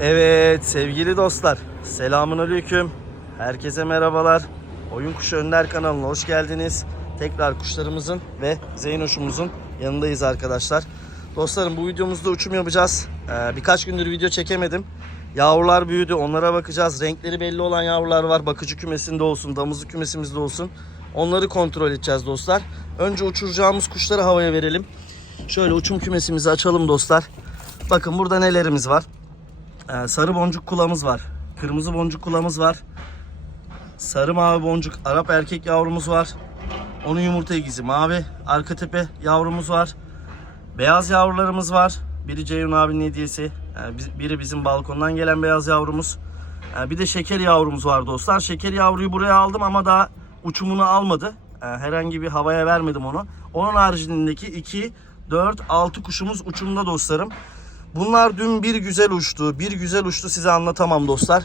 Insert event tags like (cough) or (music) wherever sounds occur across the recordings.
Evet sevgili dostlar. Selamun aleyküm. Herkese merhabalar. Oyun Kuşu Önler kanalına hoş geldiniz. Tekrar kuşlarımızın ve Zeynoş'umuzun yanındayız arkadaşlar. Dostlarım bu videomuzda uçum yapacağız. Ee, birkaç gündür video çekemedim. Yavrular büyüdü onlara bakacağız. Renkleri belli olan yavrular var. Bakıcı kümesinde olsun, damızlık kümesimizde olsun. Onları kontrol edeceğiz dostlar. Önce uçuracağımız kuşları havaya verelim. Şöyle uçum kümesimizi açalım dostlar. Bakın burada nelerimiz var. Ee, sarı boncuk kulamız var. Kırmızı boncuk kulamız var. Sarı mavi boncuk Arap erkek yavrumuz var. Onun yumurta ikizi mavi. Arka tepe yavrumuz var. Beyaz yavrularımız var. Biri Ceyhun abinin hediyesi. Biz- biri bizim balkondan gelen beyaz yavrumuz. Ee, bir de şeker yavrumuz var dostlar. Şeker yavruyu buraya aldım ama daha uçumunu almadı. Ee, herhangi bir havaya vermedim onu. Onun haricindeki 2, 4, 6 kuşumuz uçumda dostlarım. Bunlar dün bir güzel uçtu. Bir güzel uçtu size anlatamam dostlar.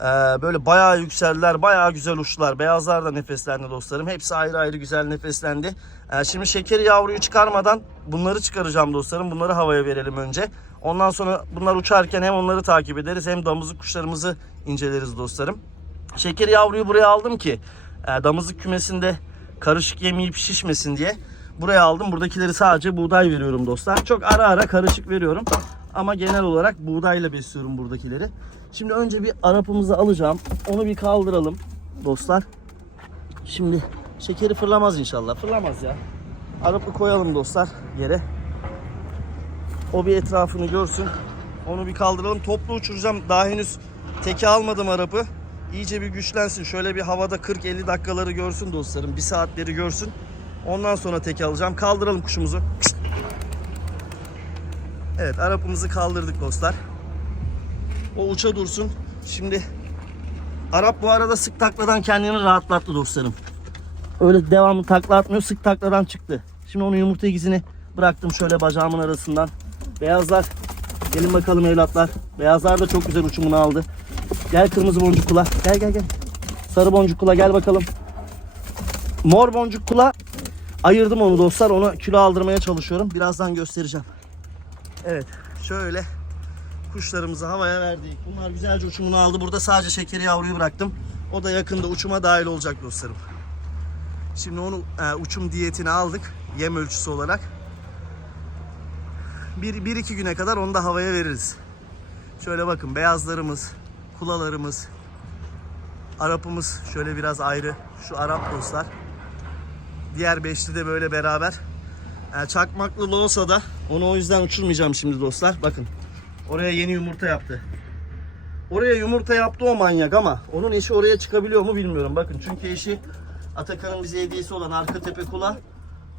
Ee, böyle bayağı yükseldiler. Bayağı güzel uçtular. Beyazlar da nefeslendi dostlarım. Hepsi ayrı ayrı güzel nefeslendi. Ee, şimdi şekeri yavruyu çıkarmadan bunları çıkaracağım dostlarım. Bunları havaya verelim önce. Ondan sonra bunlar uçarken hem onları takip ederiz hem damızlık kuşlarımızı inceleriz dostlarım. Şeker yavruyu buraya aldım ki e, damızlık kümesinde karışık yemeyip şişmesin diye. Buraya aldım. Buradakileri sadece buğday veriyorum dostlar. Çok ara ara karışık veriyorum. Ama genel olarak buğdayla besliyorum buradakileri. Şimdi önce bir arapımızı alacağım. Onu bir kaldıralım dostlar. Şimdi şekeri fırlamaz inşallah. Fırlamaz ya. Arapı koyalım dostlar yere. O bir etrafını görsün. Onu bir kaldıralım. Toplu uçuracağım. Daha henüz teke almadım Arap'ı. İyice bir güçlensin. Şöyle bir havada 40-50 dakikaları görsün dostlarım. Bir saatleri görsün. Ondan sonra teke alacağım. Kaldıralım kuşumuzu. Evet Arap'ımızı kaldırdık dostlar. O uça dursun. Şimdi Arap bu arada sık takladan kendini rahatlattı dostlarım. Öyle devamlı takla atmıyor. Sık takladan çıktı. Şimdi onun yumurta ikizini bıraktım şöyle bacağımın arasından. Beyazlar. Gelin bakalım evlatlar. Beyazlar da çok güzel uçumunu aldı. Gel kırmızı boncuk kula. Gel gel gel. Sarı boncuk kula gel bakalım. Mor boncuk kula. Ayırdım onu dostlar. Ona kilo aldırmaya çalışıyorum. Birazdan göstereceğim. Evet. Şöyle kuşlarımızı havaya verdik. Bunlar güzelce uçumunu aldı. Burada sadece şekeri yavruyu bıraktım. O da yakında uçuma dahil olacak dostlarım. Şimdi onu e, uçum diyetini aldık. Yem ölçüsü olarak. Bir, bir iki güne kadar onu da havaya veririz. Şöyle bakın beyazlarımız, kulalarımız, Arap'ımız şöyle biraz ayrı. Şu Arap dostlar. Diğer beşli de böyle beraber. E, çakmaklı olsa da onu o yüzden uçurmayacağım şimdi dostlar. Bakın oraya yeni yumurta yaptı. Oraya yumurta yaptı o manyak ama onun eşi oraya çıkabiliyor mu bilmiyorum. Bakın çünkü eşi Atakan'ın bize hediyesi olan arka tepe kula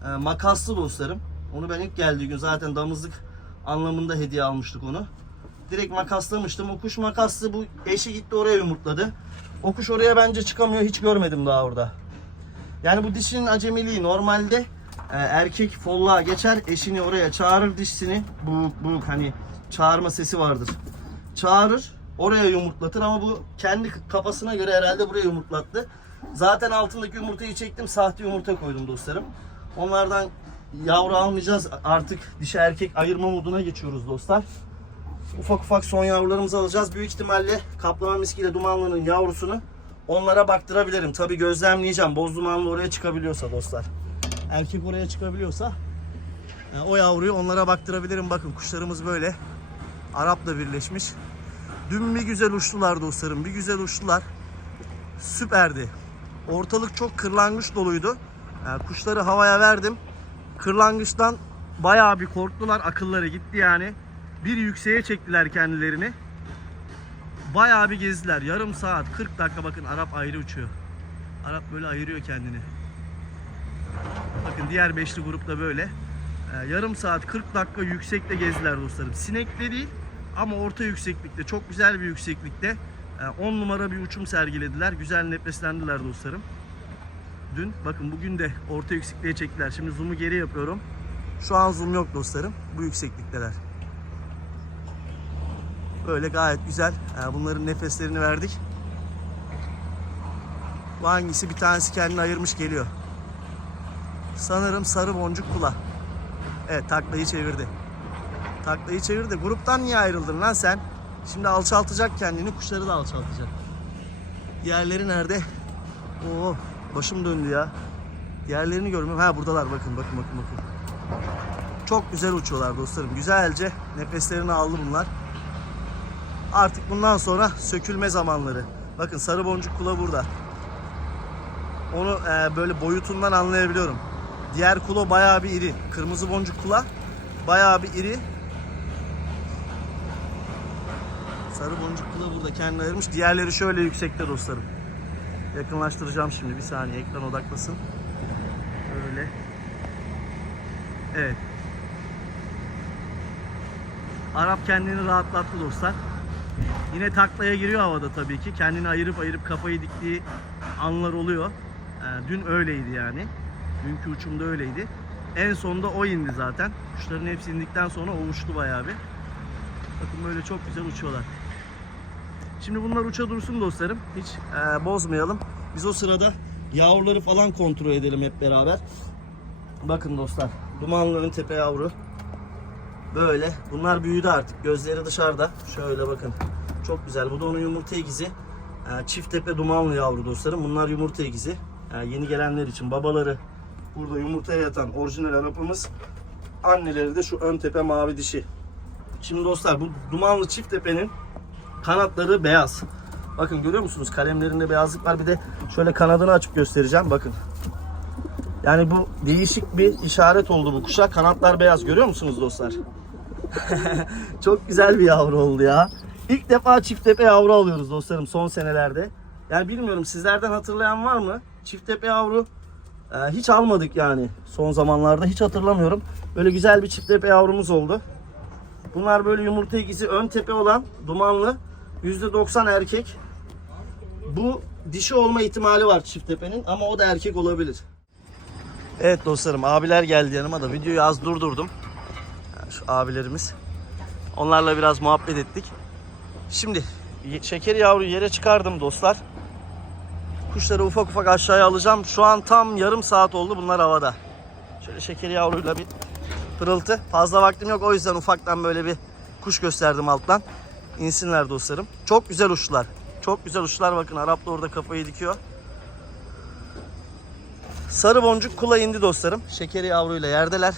e, makaslı dostlarım. Onu ben ilk geldiği gün zaten damızlık anlamında hediye almıştık onu. Direkt makaslamıştım. O kuş makaslı bu eşi gitti oraya yumurtladı. O kuş oraya bence çıkamıyor. Hiç görmedim daha orada. Yani bu dişinin acemiliği normalde e, erkek folluğa geçer eşini oraya çağırır dişsini. Bu bu hani çağırma sesi vardır. Çağırır oraya yumurtlatır ama bu kendi kafasına göre herhalde buraya yumurtlattı. Zaten altındaki yumurtayı çektim sahte yumurta koydum dostlarım. Onlardan yavru almayacağız artık dişi erkek ayırma moduna geçiyoruz dostlar. Ufak ufak son yavrularımızı alacağız. Büyük ihtimalle kaplama miskiyle dumanlının yavrusunu onlara baktırabilirim. Tabi gözlemleyeceğim. Boz dumanlı oraya çıkabiliyorsa dostlar. Erkek oraya çıkabiliyorsa e, o yavruyu onlara baktırabilirim. Bakın kuşlarımız böyle. Arap'la birleşmiş. Dün bir güzel uçtular dostlarım. Bir güzel uçtular. Süperdi. Ortalık çok kırlangıç doluydu. E, kuşları havaya verdim. Kırlangıçtan bayağı bir korktular. Akılları gitti yani. Bir yükseğe çektiler kendilerini. Bayağı bir gezdiler. Yarım saat, 40 dakika bakın Arap ayrı uçuyor. Arap böyle ayırıyor kendini. Bakın diğer beşli grupta böyle. Ee, yarım saat 40 dakika yüksekte gezdiler dostlarım. Sinekte değil ama orta yükseklikte. Çok güzel bir yükseklikte. 10 numara bir uçum sergilediler. Güzel nefeslendiler dostlarım. Dün bakın bugün de orta yüksekliğe çektiler. Şimdi zoom'u geri yapıyorum. Şu an zoom yok dostlarım. Bu yükseklikteler. Böyle gayet güzel. Ee, Bunların nefeslerini verdik. Bu hangisi? Bir tanesi kendini ayırmış geliyor. Sanırım sarı boncuk kula. Evet taklayı çevirdi. Taklayı çevirdi. Gruptan niye ayrıldın lan sen? Şimdi alçaltacak kendini, kuşları da alçaltacak. Diğerleri nerede? Oo, başım döndü ya. Diğerlerini görmüyorum. Ha buradalar bakın bakın bakın bakın. Çok güzel uçuyorlar dostlarım. Güzelce nefeslerini aldı bunlar. Artık bundan sonra sökülme zamanları. Bakın sarı boncuk kula burada. Onu e, böyle boyutundan anlayabiliyorum. Diğer kulo bayağı bir iri. Kırmızı boncuk kula bayağı bir iri. Sarı boncuk kula burada kendini ayırmış. Diğerleri şöyle yüksekte dostlarım. Yakınlaştıracağım şimdi bir saniye ekran odaklasın. Öyle. Evet. Arap kendini rahatlattı dostlar. Yine taklaya giriyor havada tabii ki. Kendini ayırıp ayırıp kafayı diktiği anlar oluyor. Ee, dün öyleydi yani. Dünkü uçumda öyleydi. En sonda o indi zaten. Kuşların hepsi indikten sonra o uçtu bayağı bir. Bakın böyle çok güzel uçuyorlar. Şimdi bunlar uça dursun dostlarım. Hiç e, bozmayalım. Biz o sırada yavruları falan kontrol edelim hep beraber. Bakın dostlar. Dumanlı ön tepe yavru. Böyle. Bunlar büyüdü artık. Gözleri dışarıda. Şöyle bakın. Çok güzel. Bu da onun yumurta ikizi. Ee, Çift tepe dumanlı yavru dostlarım. Bunlar yumurta ikizi. Ee, Yeni gelenler için babaları burada yumurtaya yatan orijinal Arap'ımız. Anneleri de şu ön tepe mavi dişi. Şimdi dostlar bu dumanlı çift tepenin kanatları beyaz. Bakın görüyor musunuz? Kalemlerinde beyazlık var. Bir de şöyle kanadını açıp göstereceğim. Bakın. Yani bu değişik bir işaret oldu bu kuşa. Kanatlar beyaz görüyor musunuz dostlar? (laughs) Çok güzel bir yavru oldu ya. İlk defa çift tepe yavru alıyoruz dostlarım son senelerde. Yani bilmiyorum sizlerden hatırlayan var mı? Çift tepe yavru e, hiç almadık yani son zamanlarda hiç hatırlamıyorum. Böyle güzel bir çift tepe yavrumuz oldu. Bunlar böyle yumurta ikizi ön tepe olan dumanlı %90 erkek. Bu dişi olma ihtimali var çift tepenin ama o da erkek olabilir. Evet dostlarım abiler geldi yanıma da videoyu az durdurdum. Yani şu abilerimiz. Onlarla biraz muhabbet ettik. Şimdi şeker yavruyu yere çıkardım dostlar. Kuşları ufak ufak aşağıya alacağım. Şu an tam yarım saat oldu bunlar havada. Şöyle şeker yavruyla bir pırıltı. Fazla vaktim yok o yüzden ufaktan böyle bir kuş gösterdim alttan. İnsinler dostlarım. Çok güzel uçtular. Çok güzel uçtular bakın Arap da orada kafayı dikiyor. Sarı boncuk kula indi dostlarım. Şekeri yavruyla yerdeler.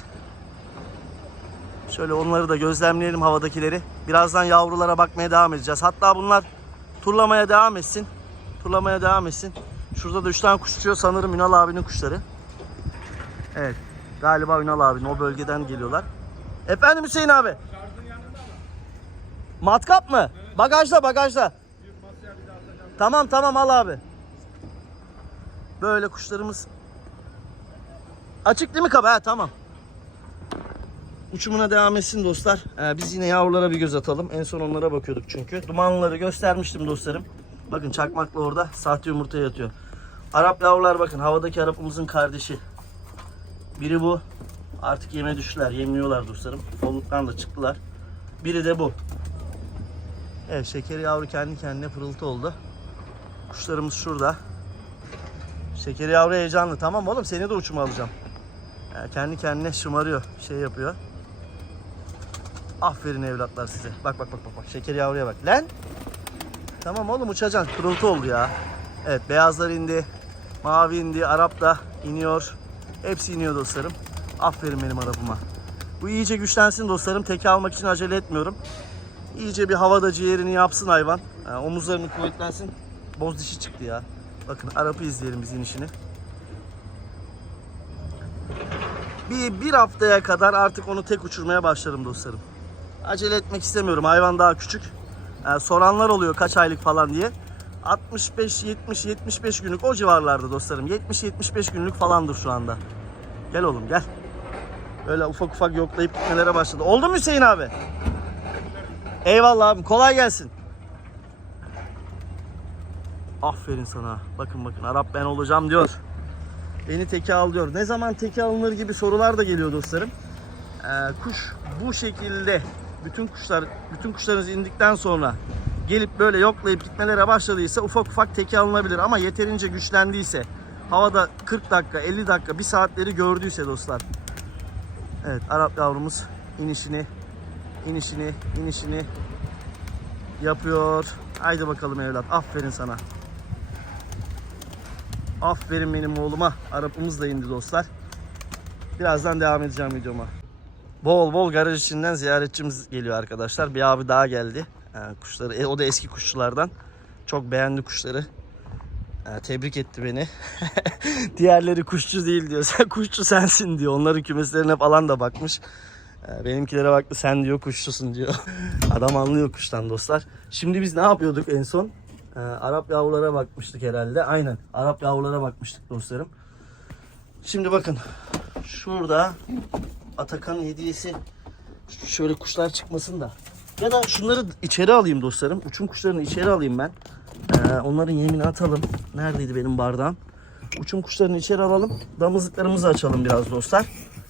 Şöyle onları da gözlemleyelim havadakileri. Birazdan yavrulara bakmaya devam edeceğiz. Hatta bunlar turlamaya devam etsin. Turlamaya devam etsin. Şurada da 3 tane kuş uçuyor sanırım Ünal abinin kuşları. Evet. Galiba Ünal abinin o bölgeden geliyorlar. Efendim Hüseyin abi. Matkap mı? Bagajda bagajda. Tamam tamam al abi. Böyle kuşlarımız Açık değil mi kaba? Tamam. Uçumuna devam etsin dostlar. Ee, biz yine yavrulara bir göz atalım. En son onlara bakıyorduk çünkü. Dumanlıları göstermiştim dostlarım. Bakın çakmakla orada sahte yumurta yatıyor. Arap yavrular bakın havadaki Arap'ımızın kardeşi. Biri bu. Artık yeme düştüler. Yemliyorlar dostlarım. Folluktan da çıktılar. Biri de bu. Evet şekeri yavru kendi kendine pırıltı oldu. Kuşlarımız şurada. Şekeri yavru heyecanlı. Tamam oğlum seni de uçuma alacağım. Ya kendi kendine şımarıyor. Şey yapıyor. Aferin evlatlar size. Bak bak bak bak. bak. Şeker yavruya bak. Lan. Tamam oğlum uçacaksın. Pırıltı oldu ya. Evet beyazlar indi. Mavi indi. Arap da iniyor. Hepsi iniyor dostlarım. Aferin benim Arap'ıma. Bu iyice güçlensin dostlarım. Teke almak için acele etmiyorum. İyice bir havada ciğerini yapsın hayvan. Yani omuzlarını kuvvetlensin. Boz dişi çıktı ya. Bakın Arap'ı izleyelim biz inişini. Bir, bir haftaya kadar artık onu tek uçurmaya başlarım dostlarım. Acele etmek istemiyorum. Hayvan daha küçük. Yani soranlar oluyor kaç aylık falan diye. 65, 70, 75 günlük o civarlarda dostlarım. 70-75 günlük falandır şu anda. Gel oğlum gel. Böyle ufak ufak yoklayıp gitmelere başladı. Oldu mu Hüseyin abi? Eyvallah abim. Kolay gelsin. Aferin sana. Bakın bakın Arap ben olacağım diyor. Beni teke al diyor. Ne zaman teke alınır gibi sorular da geliyor dostlarım. Ee, kuş bu şekilde bütün kuşlar bütün kuşlarınız indikten sonra gelip böyle yoklayıp gitmelere başladıysa ufak ufak teke alınabilir ama yeterince güçlendiyse havada 40 dakika 50 dakika bir saatleri gördüyse dostlar Evet Arap yavrumuz inişini inişini inişini yapıyor. Haydi bakalım evlat. Aferin sana. Aferin benim oğluma. Arapımız da indi dostlar. Birazdan devam edeceğim videoma. Bol bol garaj içinden ziyaretçimiz geliyor arkadaşlar. Bir abi daha geldi. Yani kuşları, e, o da eski kuşçulardan. Çok beğendi kuşları. Ee, tebrik etti beni. (laughs) Diğerleri kuşçu değil diyor. (laughs) Sen kuşçu sensin diyor. Onların kümeslerine falan da bakmış. Ee, benimkilere baktı sen diyor kuşçusun diyor. (laughs) Adam anlıyor kuştan dostlar. Şimdi biz ne yapıyorduk en son? Ee, Arap yavrulara bakmıştık herhalde. Aynen Arap yavrulara bakmıştık dostlarım. Şimdi bakın şurada Atakan hediyesi şöyle kuşlar çıkmasın da. Ya da şunları içeri alayım dostlarım. Uçum kuşlarını içeri alayım ben. Ee, onların yemini atalım. Neredeydi benim bardağım? Uçum kuşlarını içeri alalım. Damızlıklarımızı açalım biraz dostlar.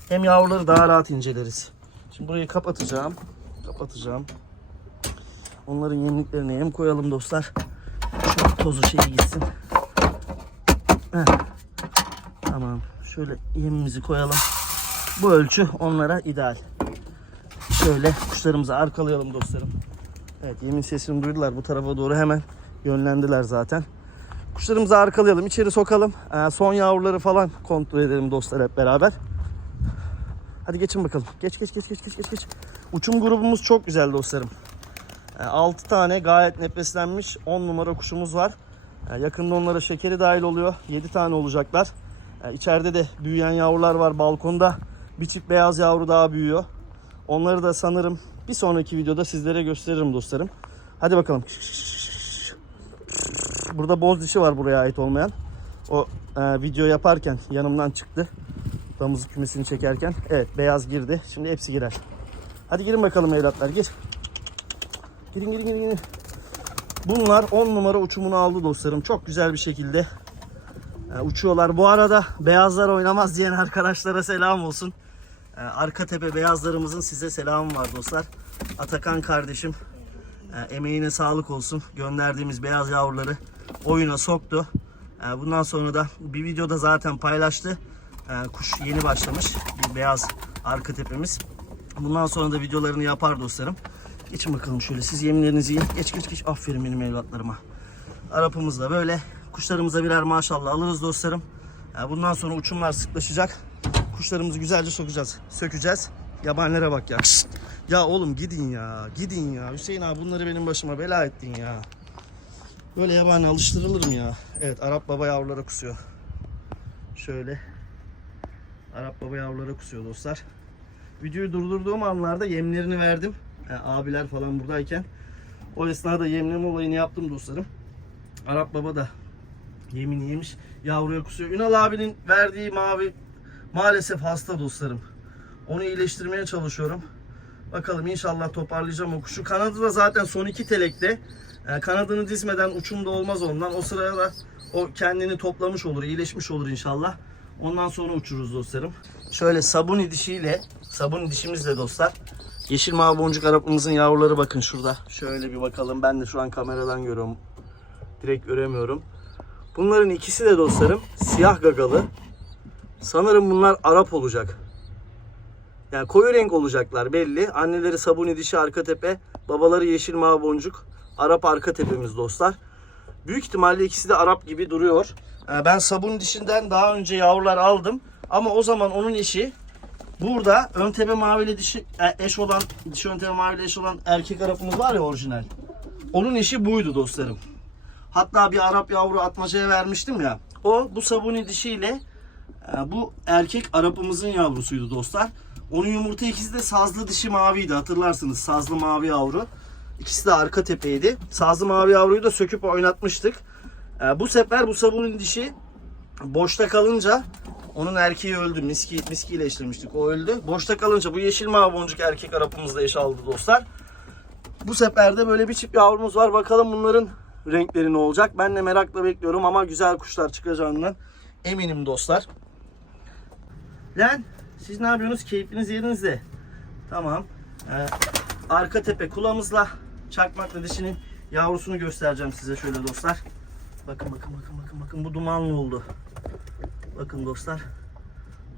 Hem yavruları daha rahat inceleriz. Şimdi burayı kapatacağım. Kapatacağım. Onların yemliklerine yem koyalım dostlar. Şu tozu şeyi gitsin. Heh. Tamam. Şöyle yemimizi koyalım. Bu ölçü onlara ideal. Şöyle kuşlarımızı arkalayalım dostlarım. Evet yemin sesini duydular. Bu tarafa doğru hemen yönlendiler zaten. Kuşlarımızı arkalayalım, içeri sokalım. Ee, son yavruları falan kontrol edelim dostlar hep beraber. Hadi geçin bakalım. Geç geç geç geç geç geç geç. Uçum grubumuz çok güzel dostlarım. 6 tane gayet nefeslenmiş 10 numara kuşumuz var. Ee, yakında onlara şekeri dahil oluyor. 7 tane olacaklar. Ee, içeride de büyüyen yavrular var balkonda. Bir çift beyaz yavru daha büyüyor. Onları da sanırım bir sonraki videoda sizlere gösteririm dostlarım. Hadi bakalım. Burada boz dişi var buraya ait olmayan. O e, video yaparken yanımdan çıktı. Damızlık kümesini çekerken. Evet beyaz girdi. Şimdi hepsi girer. Hadi girin bakalım evlatlar gir. Girin girin girin. girin. Bunlar 10 numara uçumunu aldı dostlarım. Çok güzel bir şekilde e, uçuyorlar. Bu arada beyazlar oynamaz diyen arkadaşlara selam olsun. E, arka tepe beyazlarımızın size selamı var dostlar. Atakan kardeşim e, emeğine sağlık olsun. Gönderdiğimiz beyaz yavruları oyuna soktu. E, bundan sonra da bir videoda zaten paylaştı. E, kuş yeni başlamış. Bir beyaz arka tepemiz. Bundan sonra da videolarını yapar dostlarım. Geçin bakalım şöyle siz yeminlerinizi yiyin. Geç geç geç. Aferin benim evlatlarıma. Arapımız da böyle. Kuşlarımıza birer maşallah alırız dostlarım. Bundan sonra uçumlar sıklaşacak. Kuşlarımızı güzelce sokacağız. Sökeceğiz. Yabanilere bak ya. Ya oğlum gidin ya. Gidin ya. Hüseyin abi bunları benim başıma bela ettin ya. Böyle yabani alıştırılır mı ya? Evet Arap baba yavrulara kusuyor. Şöyle. Arap baba yavrulara kusuyor dostlar. Videoyu durdurduğum anlarda yemlerini verdim. Yani abiler falan buradayken. O esnada yemleme olayını yaptım dostlarım. Arap baba da yemini yemiş. Yavruya kusuyor. Ünal abinin verdiği mavi maalesef hasta dostlarım. Onu iyileştirmeye çalışıyorum. Bakalım inşallah toparlayacağım o kuşu. Kanadı da zaten son iki telekte. Yani kanadını dizmeden uçum da olmaz ondan. O sırada da o kendini toplamış olur, iyileşmiş olur inşallah. Ondan sonra uçururuz dostlarım. Şöyle sabun dişiyle, sabun dişimizle dostlar. Yeşil mavi boncuk arapımızın yavruları bakın şurada. Şöyle bir bakalım. Ben de şu an kameradan görüyorum. Direkt göremiyorum. Bunların ikisi de dostlarım siyah gagalı. Sanırım bunlar Arap olacak. Yani koyu renk olacaklar belli. Anneleri sabuni dişi arka tepe, babaları yeşil mavi boncuk. Arap arka tepemiz dostlar. Büyük ihtimalle ikisi de Arap gibi duruyor. Ee, Ben sabun dişinden daha önce yavrular aldım. Ama o zaman onun eşi burada ön tepe mavili dişi e, eş olan, dişi ön tepe mavili eş olan erkek Arapımız var ya orijinal. Onun eşi buydu dostlarım. Hatta bir Arap yavru atmacaya vermiştim ya. O bu sabuni dişiyle bu erkek Arapımızın yavrusuydu dostlar. Onun yumurta ikisi de sazlı dişi maviydi hatırlarsınız. Sazlı mavi yavru. İkisi de arka tepeydi. Sazlı mavi yavruyu da söküp oynatmıştık. E, bu sefer bu sabunun dişi boşta kalınca onun erkeği öldü. Miski, miskiyle eşlemiştik. O öldü. Boşta kalınca bu yeşil mavi boncuk erkek Arapımızla eş aldı dostlar. Bu sefer de böyle bir çift yavrumuz var. Bakalım bunların renkleri ne olacak. Ben de merakla bekliyorum ama güzel kuşlar çıkacağından eminim dostlar. Lan siz ne yapıyorsunuz? Keyfiniz yerinizde. Tamam. Ee, arka tepe kulağımızla çakmakla dişinin yavrusunu göstereceğim size şöyle dostlar. Bakın bakın bakın bakın bakın bu dumanlı oldu. Bakın dostlar.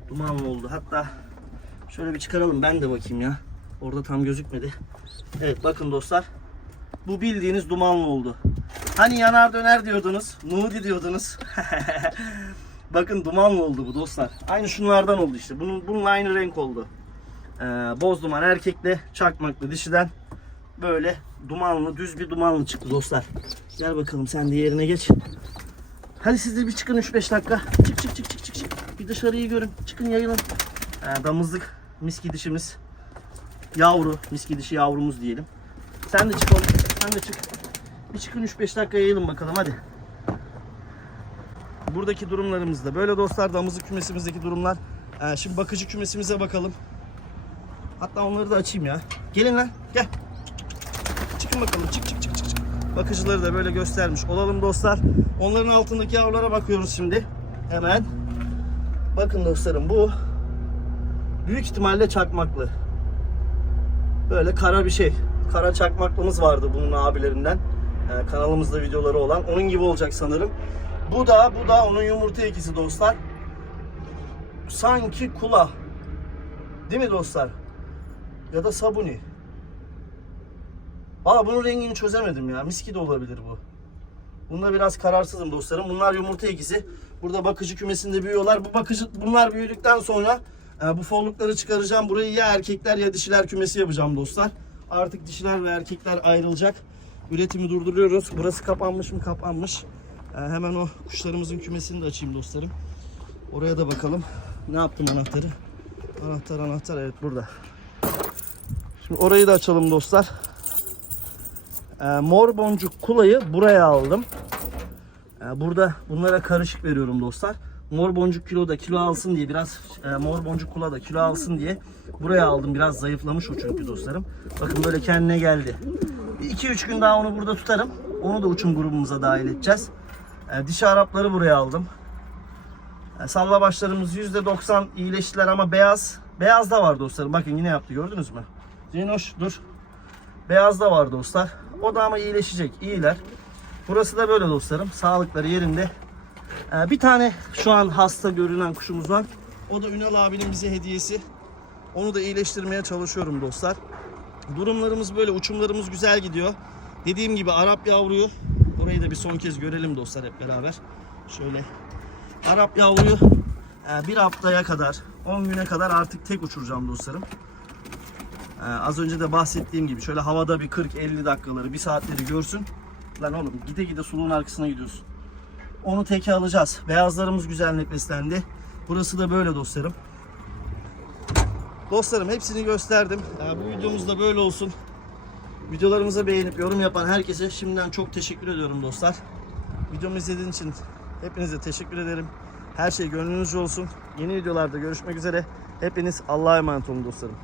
Dumanlı oldu. Hatta şöyle bir çıkaralım ben de bakayım ya. Orada tam gözükmedi. Evet bakın dostlar. Bu bildiğiniz dumanlı oldu. Hani yanar döner diyordunuz. Nudi diyordunuz. (laughs) Bakın dumanlı oldu bu dostlar. Aynı şunlardan oldu işte. Bunun, bununla aynı renk oldu. Ee, boz duman erkekle çakmaklı dişiden böyle dumanlı düz bir dumanlı çıktı dostlar. Gel bakalım sen de yerine geç. Hadi siz de bir çıkın 3-5 dakika. Çık çık çık çık çık çık. Bir dışarıyı görün. Çıkın yayılın. Ee, damızlık miski dişimiz. Yavru. Miski dişi yavrumuz diyelim. Sen de çık oğlum. Sen de çık. Bir çıkın 3-5 dakika yayılın bakalım hadi. Buradaki durumlarımız da böyle dostlar. Damızlık kümesimizdeki durumlar. Ee, şimdi bakıcı kümesimize bakalım. Hatta onları da açayım ya. Gelin lan gel. Çıkın bakalım çık çık çık çık. çık. Bakıcıları da böyle göstermiş olalım dostlar. Onların altındaki yavrulara bakıyoruz şimdi. Hemen. Bakın dostlarım bu büyük ihtimalle çakmaklı. Böyle kara bir şey. Kara çakmaklımız vardı bunun abilerinden. Ee, kanalımızda videoları olan. Onun gibi olacak sanırım. Bu da bu da onun yumurta ikisi dostlar. Sanki kula. Değil mi dostlar? Ya da sabuni. Valla bunun rengini çözemedim ya. Miski de olabilir bu. Bunda biraz kararsızım dostlarım. Bunlar yumurta ikisi. Burada bakıcı kümesinde büyüyorlar. Bu bakıcı bunlar büyüdükten sonra e, bu follukları çıkaracağım. Burayı ya erkekler ya dişiler kümesi yapacağım dostlar. Artık dişiler ve erkekler ayrılacak. Üretimi durduruyoruz. Burası kapanmış mı? Kapanmış. E, hemen o kuşlarımızın kümesini de açayım dostlarım. Oraya da bakalım. Ne yaptım anahtarı? Anahtar anahtar evet burada. Şimdi orayı da açalım dostlar. Ee, mor boncuk kulayı buraya aldım. Ee, burada bunlara karışık veriyorum dostlar. Mor boncuk kilo da kilo alsın diye biraz e, mor boncuk kula da kilo alsın diye buraya aldım. Biraz zayıflamış o çünkü dostlarım. Bakın böyle kendine geldi. 2-3 gün daha onu burada tutarım. Onu da uçum grubumuza dahil edeceğiz. Ee, dişi buraya aldım. Ee, salla başlarımız %90 iyileştiler ama beyaz beyaz da var dostlarım. Bakın yine yaptı gördünüz mü? Zeynoş dur. Beyaz da var dostlar. O da ama iyileşecek. İyiler. Burası da böyle dostlarım. Sağlıkları yerinde. Ee, bir tane şu an hasta görünen kuşumuz var. O da Ünal abinin bize hediyesi. Onu da iyileştirmeye çalışıyorum dostlar. Durumlarımız böyle. Uçumlarımız güzel gidiyor. Dediğim gibi Arap yavruyu burayı da bir son kez görelim dostlar hep beraber. Şöyle Arap yavruyu e, bir haftaya kadar 10 güne kadar artık tek uçuracağım dostlarım. Ee, az önce de bahsettiğim gibi şöyle havada bir 40-50 dakikaları, bir saatleri görsün. Lan oğlum gide gide suluğun arkasına gidiyorsun. Onu teke alacağız. Beyazlarımız güzel nefeslendi. Burası da böyle dostlarım. Dostlarım hepsini gösterdim. Ee, bu videomuz da böyle olsun. Videolarımıza beğenip yorum yapan herkese şimdiden çok teşekkür ediyorum dostlar. Videomu izlediğiniz için hepinize teşekkür ederim. Her şey gönlünüzce olsun. Yeni videolarda görüşmek üzere. Hepiniz Allah'a emanet olun dostlarım.